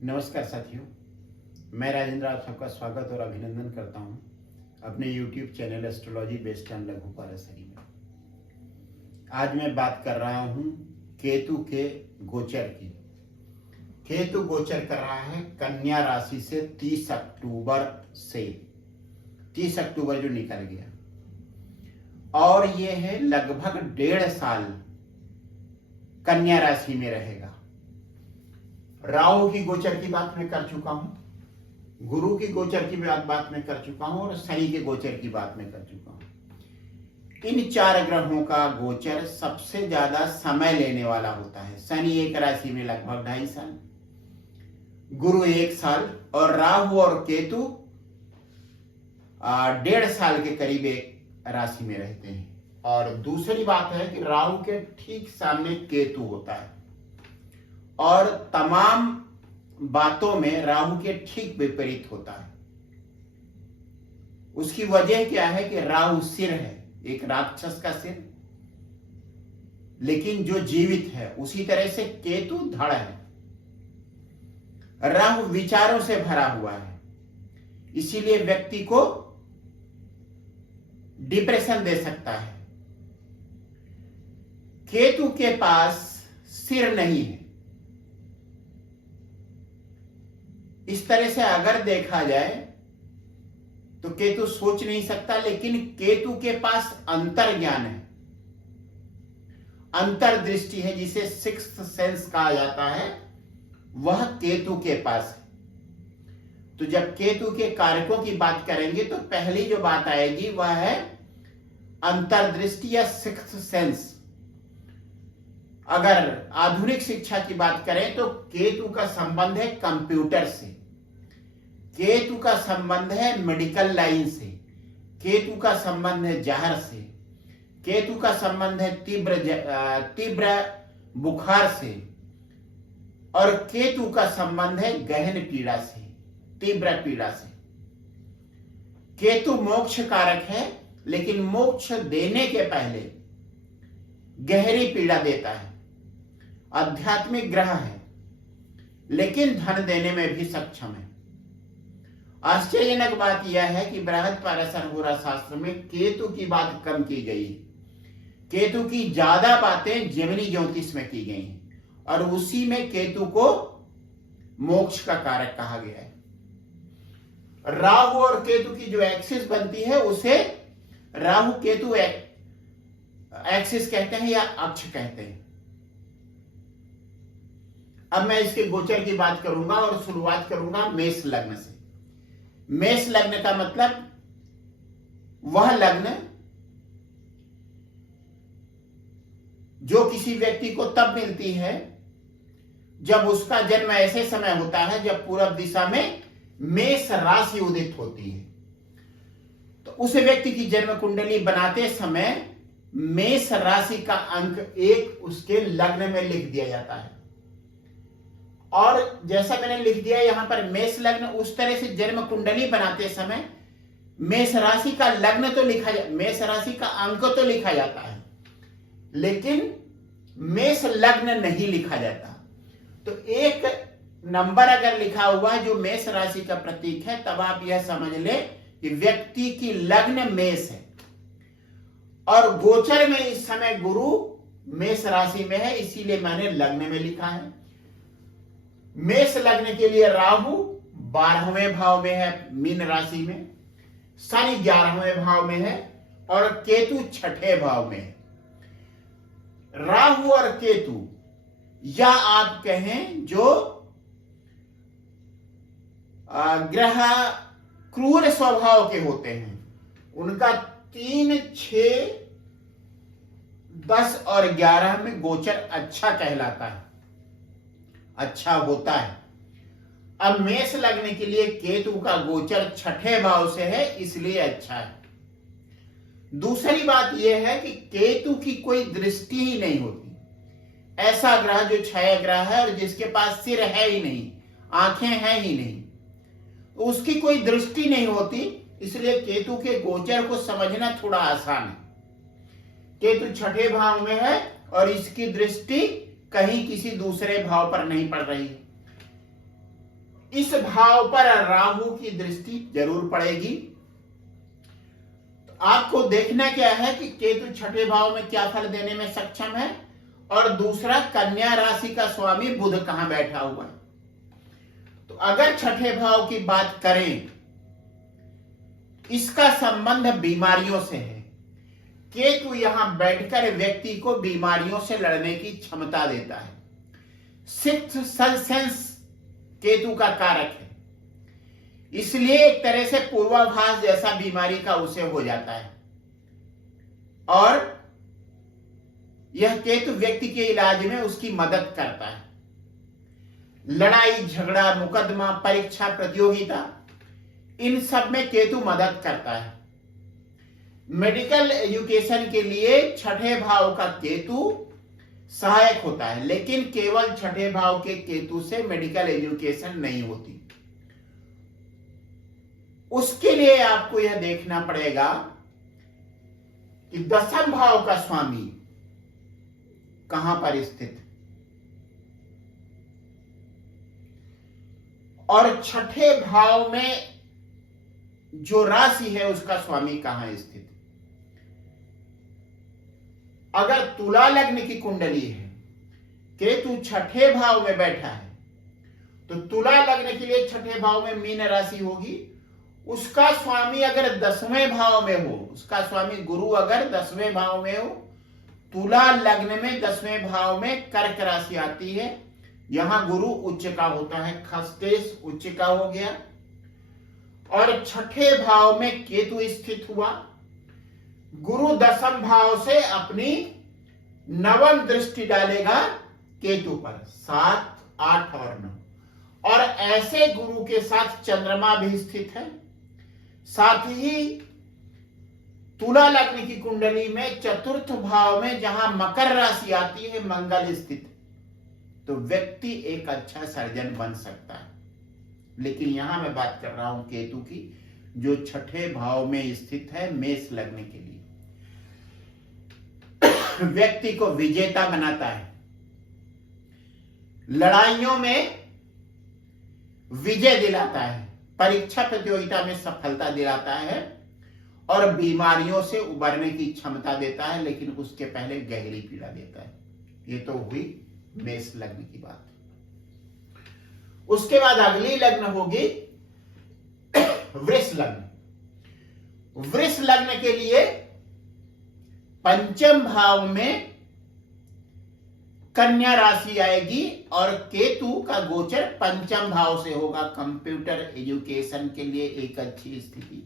नमस्कार साथियों, मैं राजेंद्र आप सबका स्वागत और अभिनंदन करता हूं अपने YouTube channel astrology based on लघु पाराशरी में। आज मैं बात कर रहा हूं केतु के गोचर की। केतु गोचर कर रहा है कन्या राशि से 30 अक्टूबर से 30 अक्टूबर जो निकल गया, और ये है लगभग 1.5 साल कन्या राशि में रहेगा। राहु की गोचर की बात मैं कर चुका हूं, गुरु की गोचर की बात मैं कर चुका हूं, और शनि के गोचर की बात मैं कर चुका हूं। इन 4 ग्रहों का गोचर सबसे ज्यादा समय लेने वाला होता है। शनि एक राशि में लगभग 2.5 साल, गुरु 1 साल, और राहु और केतु 1.5 साल के करीब एक राशि में रहते हैं। और दूसरी बात है कि राहु के ठीक सामने केतु होता है, और तमाम बातों में राहु के ठीक विपरीत होता है। उसकी वजह क्या है कि राहु सिर है, एक राक्षस का सिर, लेकिन जो जीवित है। उसी तरह से केतु धड़ है। राहु विचारों से भरा हुआ है, इसीलिए व्यक्ति को डिप्रेशन दे सकता है। केतु के पास सिर नहीं है। इस तरह से अगर देखा जाए तो केतु सोच नहीं सकता, लेकिन केतु के पास अंतर ज्ञान है, अंतर्दृष्टि है, जिसे सिक्स्थ सेंस कहा जाता है, वह केतु के पास है। तो जब केतु के कारकों की बात करेंगे तो पहली जो बात आएगी वह है अंतर्दृष्टि या सिक्स्थ सेंस। अगर आधुनिक शिक्षा की बात करें तो केतु का संबंध है कंप्यूटर से, केतु का संबंध है मेडिकल लाइन से, केतु का संबंध है जहर से, केतु का संबंध है तीव्र बुखार से, और केतु का संबंध है गहन पीड़ा से, तीव्र पीड़ा से। केतु मोक्ष कारक है, लेकिन मोक्ष देने के पहले गहरी पीड़ा देता है। आध्यात्मिक ग्रह है, लेकिन धन देने में भी सक्षम है। आश्चर्यजनक बात यह है कि बृहद पाराशर होरा शास्त्र में केतु की बात कम की गई है। केतु की ज्यादा बातें जेमिनी ज्योतिष में की गई हैं, और उसी में केतु को मोक्ष का कारक कहा गया है। राहु और केतु की जो एक्सिस बनती है उसे राहु केतु एक्सिस कहते हैं या अक्ष कहते हैं। अब मैं इसके गोचर की बात करूंगा और शुरुआत करूंगा मेष लग्न से। मेष लग्न का मतलब वह लग्न जो किसी व्यक्ति को तब मिलती है जब उसका जन्म ऐसे समय होता है जब पूरब दिशा में मेष राशि उदित होती है। तो उस व्यक्ति की जन्म कुंडली बनाते समय मेष राशि का अंक 1 उसके लग्न में लिख दिया जाता है। और जैसा मैंने लिख दिया यहां पर मेष लग्न, उस तरह से जन्म कुंडली बनाते समय मेष राशि का लग्न तो लिखा मेष राशि का अंक तो लिखा जाता है, लेकिन मेष लग्न नहीं लिखा जाता। तो एक नंबर अगर लिखा हुआ है जो मेष राशि का प्रतीक है, तब आप यह समझ ले कि व्यक्ति की लग्न मेष है। और गोचर में इस समय गुरु मेष राशि में है, इसीलिए मैंने लग्न में लिखा है। मेष लग्न के लिए राहु 12वें भाव में है, मीन राशि में, शनि 11वें भाव में है, और केतु 6ठे भाव में है। राहु और केतु, या आप कहें जो ग्रह क्रूर स्वभाव के होते हैं, उनका 3, 6, 10 और 11 में गोचर अच्छा कहलाता है, अच्छा होता है। अब मेष लग्न के लिए केतु का गोचर 6ठे भाव से है, इसलिए अच्छा है। दूसरी बात यह है कि केतु की कोई दृष्टि ही नहीं होती। ऐसा ग्रह जो क्षय ग्रह है और जिसके पास सिर है ही नहीं, आंखें हैं ही नहीं, तो उसकी कोई दृष्टि नहीं होती, इसलिए केतु के गोचर को समझना थोड़ा आसान है। केतु 6ठे भाव में है और इसकी दृष्टि कहीं किसी दूसरे भाव पर नहीं पड़ रही। इस भाव पर राहु की दृष्टि जरूर पड़ेगी। तो आपको देखना क्या है कि केतु छठे भाव में क्या फल देने में सक्षम है, और दूसरा कन्या राशि का स्वामी बुध कहां बैठा हुआ है। तो अगर छठे भाव की बात करें, इसका संबंध बीमारियों से है। केतु यहां बैठकर व्यक्ति को बीमारियों से लड़ने की क्षमता देता है। सिक्स्थ सेंस केतु का कारक है, इसलिए एक तरह से पूर्वाभास जैसा बीमारी का उसे हो जाता है, और यह केतु व्यक्ति के इलाज में उसकी मदद करता है। लड़ाई झगड़ा, मुकदमा, परीक्षा, प्रतियोगिता, इन सब में केतु मदद करता है। मेडिकल एजुकेशन के लिए छठे भाव का केतु सहायक होता है, लेकिन केवल छठे भाव के केतु से मेडिकल एजुकेशन नहीं होती। उसके लिए आपको यह देखना पड़ेगा कि दसम भाव का स्वामी कहां पर स्थित है, और छठे भाव में जो राशि है उसका स्वामी कहां स्थित है। अगर तुला लग्न की कुंडली है, केतु छठे भाव में बैठा है, तो तुला लग्न के लिए छठे भाव में मीन राशि होगी। उसका स्वामी अगर 10वें भाव में हो, उसका स्वामी गुरु अगर 10वें भाव में हो, तुला लग्न में 10वें भाव में कर्क राशि आती है, यहां गुरु उच्च का होता है, खस्तेश उच्च का हो गया, और छठे भाव में केतु स्थित हुआ। गुरु 10म भाव से अपनी नवम दृष्टि डालेगा केतु पर, 7, 8 और 9, और ऐसे गुरु के साथ चंद्रमा भी स्थित है। साथ ही तुला लग्न की कुंडली में चतुर्थ भाव में जहां मकर राशि आती है, मंगल स्थित, तो व्यक्ति एक अच्छा सर्जन बन सकता है। लेकिन यहां मैं बात कर रहा हूं केतु की, जो छठे भाव में स्थित है मेष लग्न के लिए। व्यक्ति को विजेता बनाता है, लड़ाइयों में विजय दिलाता है, परीक्षा प्रतियोगिता में सफलता दिलाता है, और बीमारियों से उबरने की क्षमता देता है, लेकिन उसके पहले गहरी पीड़ा देता है। ये तो हुई मेष लग्न की बात। उसके बाद अगली लग्न होगी वृष लग्न। वृष लग्न के लिए पंचम भाव में कन्या राशि आएगी, और केतु का गोचर पंचम भाव से होगा। कंप्यूटर एजुकेशन के लिए एक अच्छी स्थिति,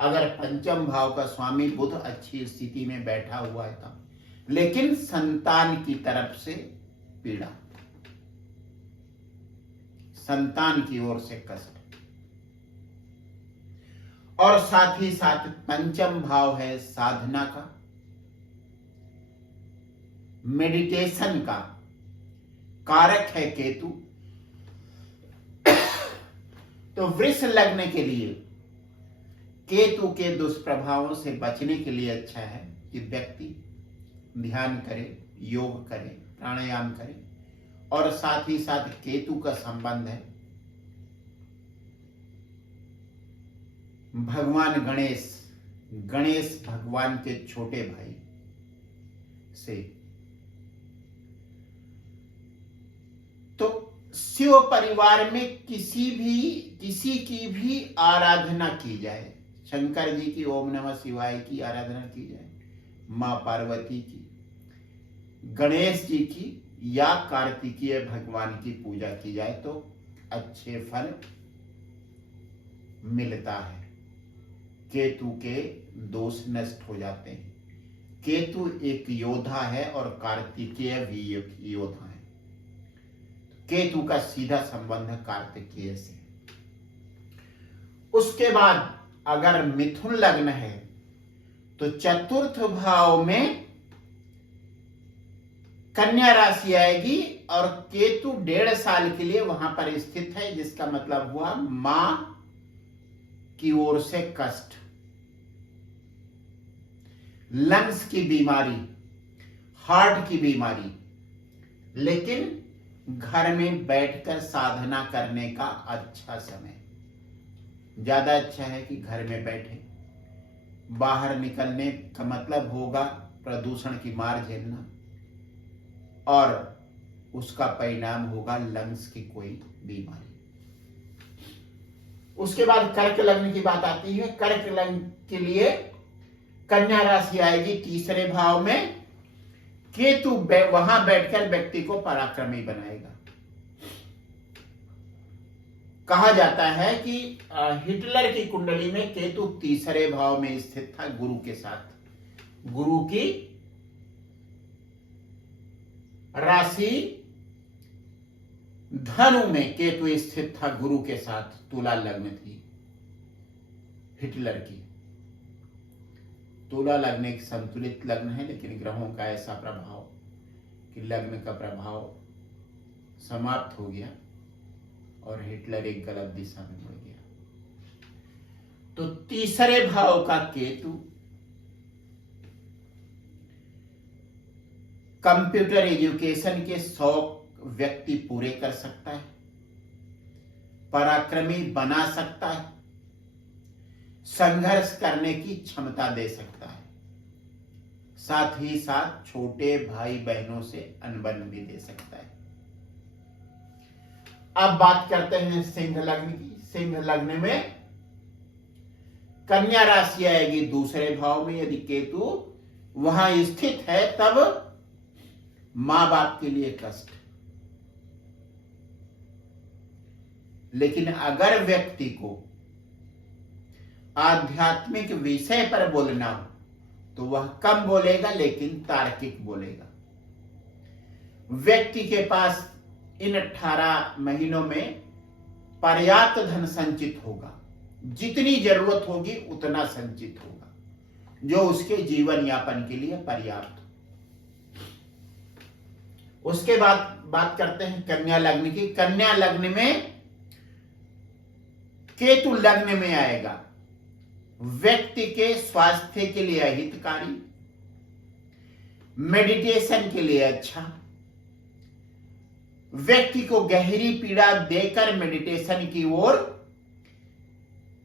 अगर पंचम भाव का स्वामी बुध अच्छी स्थिति में बैठा हुआ है तब, लेकिन संतान की तरफ से पीड़ा, संतान की ओर से कष्ट, और साथ ही साथ पंचम भाव है साधना का, मेडिटेशन का कारक है केतु। तो वृष लग्न के लिए केतु के दुष्प्रभावों से बचने के लिए अच्छा है कि व्यक्ति ध्यान करे, योग करे, प्राणायाम करे, और साथ ही साथ केतु का संबंध है भगवान गणेश, गणेश भगवान के छोटे भाई से। तो शिव परिवार में किसी की भी आराधना की जाए, शंकर जी की ओम नमः शिवाय की आराधना की जाए, मां पार्वती की, गणेश जी की या कार्तिकीय भगवान की पूजा की जाए तो अच्छे फल मिलता है। केतु के दोष नष्ट हो जाते हैं। केतु एक योद्धा है और कार्तिकेय भी एक योद्धा है। केतु का सीधा संबंध कार्तिकेय से। उसके बाद अगर मिथुन लग्न है तो चतुर्थ भाव में कन्या राशि आएगी और केतु 1.5 साल के लिए वहां पर स्थित है, जिसका मतलब हुआ मां की ओर से कष्ट, लंग्स की बीमारी, हार्ट की बीमारी। लेकिन घर में बैठकर साधना करने का अच्छा समय, ज्यादा अच्छा है कि घर में बैठे। बाहर निकलने का मतलब होगा प्रदूषण की मार झेलना, और उसका परिणाम होगा लंग्स की कोई बीमारी। उसके बाद कर्क लग्न की बात आती है। कर्क लग्न के लिए कन्या राशि आएगी तीसरे भाव में। केतु वहां बैठकर व्यक्ति को पराक्रमी बनाएगा। कहा जाता है कि हिटलर की कुंडली में केतु तीसरे भाव में स्थित था गुरु के साथ। गुरु की राशि धनु में केतु स्थित था गुरु के साथ। तुला लग्न थी हिटलर की। तुला लग्न एक संतुलित लग्न है, लेकिन ग्रहों का ऐसा प्रभाव कि लग्न का प्रभाव समाप्त हो गया और हिटलर एक गलत दिशा में मुड़ गया। तो तीसरे भाव का केतु कंप्यूटर एजुकेशन के शौक व्यक्ति पूरे कर सकता है, पराक्रमी बना सकता है, संघर्ष करने की क्षमता दे सकता है, साथ ही साथ छोटे भाई बहनों से अनबन भी दे सकता है। अब बात करते हैं सिंह लग्न की। सिंह लग्न में कन्या राशि आएगी दूसरे भाव में। यदि केतु वहां स्थित है तब मां बाप के लिए कष्ट। लेकिन अगर व्यक्ति को आध्यात्मिक विषय पर बोलना हो तो वह कम बोलेगा, लेकिन तार्किक बोलेगा। व्यक्ति के पास इन 18 महीनों में पर्याप्त धन संचित होगा। जितनी जरूरत होगी उतना संचित होगा, जो उसके जीवन यापन के लिए पर्याप्त हो। उसके बाद बात करते हैं कन्या लग्न की। कन्या लग्न में केतु लग्न में आएगा। व्यक्ति के स्वास्थ्य के लिए हितकारी, मेडिटेशन के लिए अच्छा, व्यक्ति को गहरी पीड़ा देकर मेडिटेशन की ओर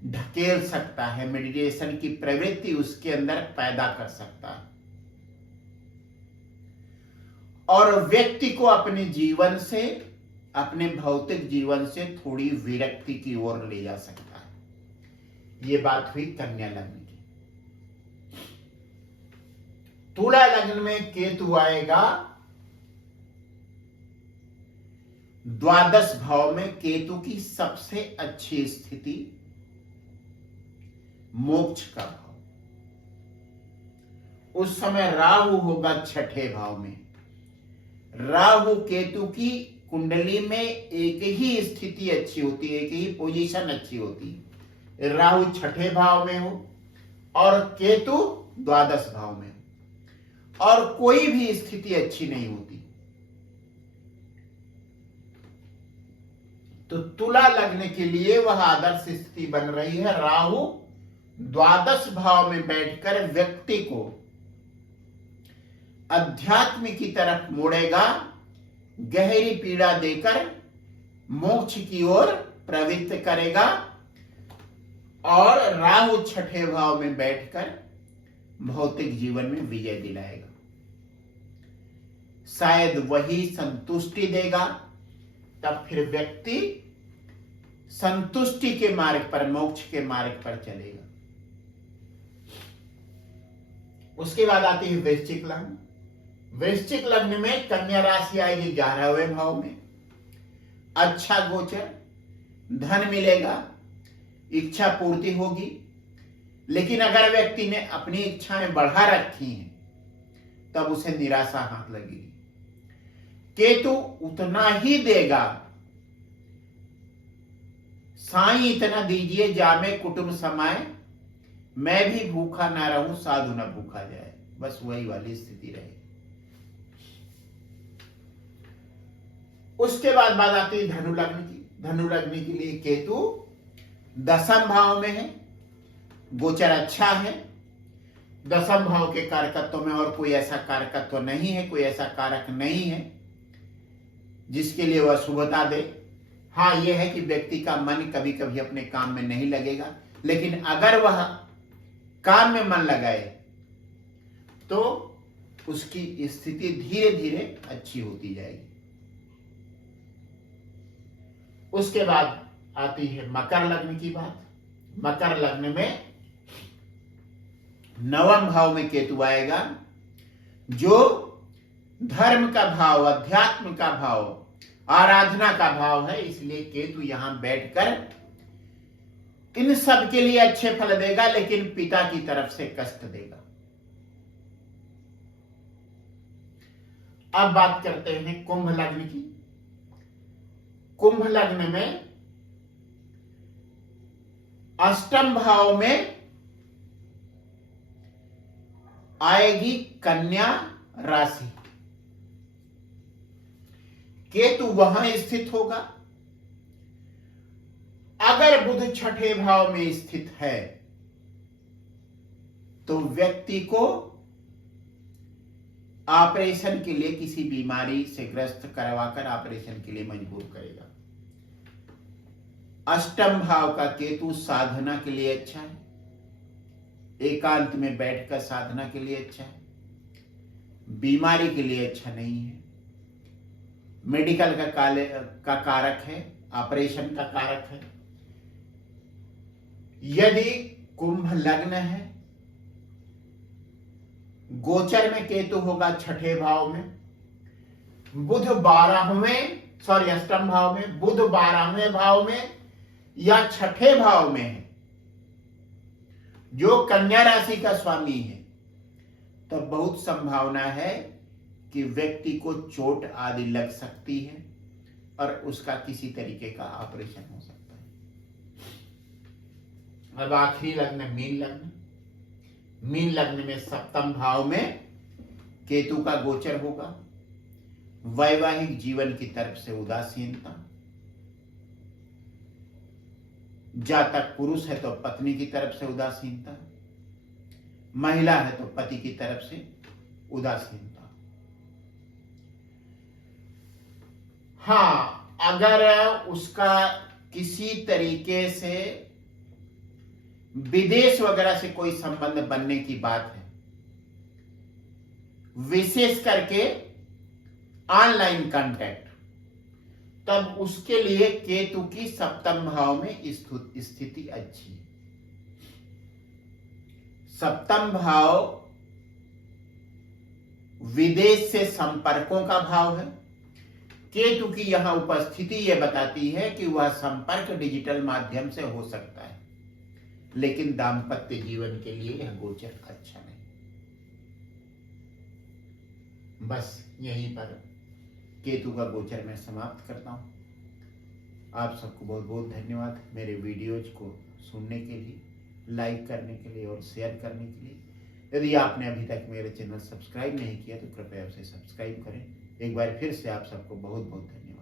ढकेल सकता है, मेडिटेशन की प्रवृत्ति उसके अंदर पैदा कर सकता है, और व्यक्ति को अपने जीवन से, अपने भौतिक जीवन से थोड़ी विरक्ति की ओर ले जा सकता है। ये बात हुई कन्या लग्न की। तुला लग्न में केतु आएगा द्वादश भाव में। केतु की सबसे अच्छी स्थिति मोक्ष का भाव। उस समय राहु होगा छठे भाव में। राहु केतु की कुंडली में एक ही स्थिति अच्छी होती है, एक ही पोजीशन अच्छी होती है। राहु छठे भाव में हो और केतु द्वादश भाव में हो, और कोई भी स्थिति अच्छी नहीं होती। तो तुला लग्न के लिए वह आदर्श स्थिति बन रही है। राहु द्वादश भाव में बैठकर व्यक्ति को अध्यात्म की तरफ मोड़ेगा, गहरी पीड़ा देकर मोक्ष की ओर प्रवृत्त करेगा, और राहु छठे भाव में बैठकर भौतिक जीवन में विजय दिलाएगा। शायद वही संतुष्टि देगा, तब फिर व्यक्ति संतुष्टि के मार्ग पर, मोक्ष के मार्ग पर चलेगा। उसके बाद आती है वृश्चिक लग्न। वृश्चिक लग्न में कन्या राशि आएगी 11वें भाव में। अच्छा गोचर, धन मिलेगा, इच्छा पूर्ति होगी। लेकिन अगर व्यक्ति ने अपनी इच्छाएं बढ़ा रखी हैं तब उसे निराशा हाथ लगेगी। केतु उतना ही देगा। साईं इतना दीजिए जामे कुटुंब समाए, मैं भी भूखा ना रहूं साधु न भूखा जाए। बस वही वाली स्थिति रहे। उसके बाद बात आती है धनु लग्न की। धनु लग्न के लिए केतु 10वें भाव में है। गोचर अच्छा है। 10वें भाव के कारकत्व में और कोई ऐसा कारकत्व नहीं है, कोई ऐसा कारक नहीं है जिसके लिए वह शुभता दे। हाँ, यह है कि व्यक्ति का मन कभी कभी अपने काम में नहीं लगेगा, लेकिन अगर वह काम में मन लगाए तो उसकी स्थिति धीरे धीरे अच्छी होती जाएगी। उसके बाद आती है मकर लग्न की बात। मकर लग्न में नवम भाव में केतु आएगा, जो धर्म का भाव, अध्यात्म का भाव, आराधना का भाव है। इसलिए केतु यहां बैठकर इन सब के लिए अच्छे फल देगा, लेकिन पिता की तरफ से कष्ट देगा। अब बात करते हैं कुंभ लग्न की। कुंभ लग्न में अष्टम भाव में आएगी कन्या राशि। केतु वहां स्थित होगा। अगर बुध छठे भाव में स्थित है तो व्यक्ति को ऑपरेशन के लिए, किसी बीमारी से ग्रस्त करवाकर ऑपरेशन के लिए मजबूर करेगा। अष्टम भाव का केतु साधना के लिए अच्छा है, एकांत में बैठकर साधना के लिए अच्छा है, बीमारी के लिए अच्छा नहीं है। मेडिकल का कारक है, ऑपरेशन का कारक है। यदि कुंभ लग्न है, गोचर में केतु होगा छठे भाव में, बुध अष्टम भाव में, बुध 12वें भाव में या छठे भाव में है, जो कन्या राशि का स्वामी है, तो बहुत संभावना है कि व्यक्ति को चोट आदि लग सकती है और उसका किसी तरीके का ऑपरेशन हो सकता है। अब आखिरी लग्न मीन लग्न। मीन लग्न में सप्तम भाव में केतु का गोचर होगा। वैवाहिक जीवन की तरफ से उदासीनता, जातक पुरुष है तो पत्नी की तरफ से उदासीनता, महिला है तो पति की तरफ से उदासीनता। हाँ, अगर उसका किसी तरीके से विदेश वगैरह से कोई संबंध बनने की बात है, विशेष करके ऑनलाइन कांटेक्ट, तब उसके लिए केतु की सप्तम भाव में स्थिति अच्छी है। सप्तम भाव विदेश से संपर्कों का भाव है। केतु की यहां उपस्थिति यह बताती है कि वह संपर्क डिजिटल माध्यम से हो सकता है, लेकिन दाम्पत्य जीवन के लिए यह गोचर अच्छा नहीं। बस यहीं पर केतु का गोचर मैं समाप्त करता हूं। आप सबको बहुत बहुत धन्यवाद मेरे वीडियोज को सुनने के लिए, लाइक करने के लिए और शेयर करने के लिए। यदि आपने अभी तक मेरे चैनल सब्सक्राइब नहीं किया तो कृपया उसे सब्सक्राइब करें। एक बार फिर से आप सबको बहुत बहुत धन्यवाद।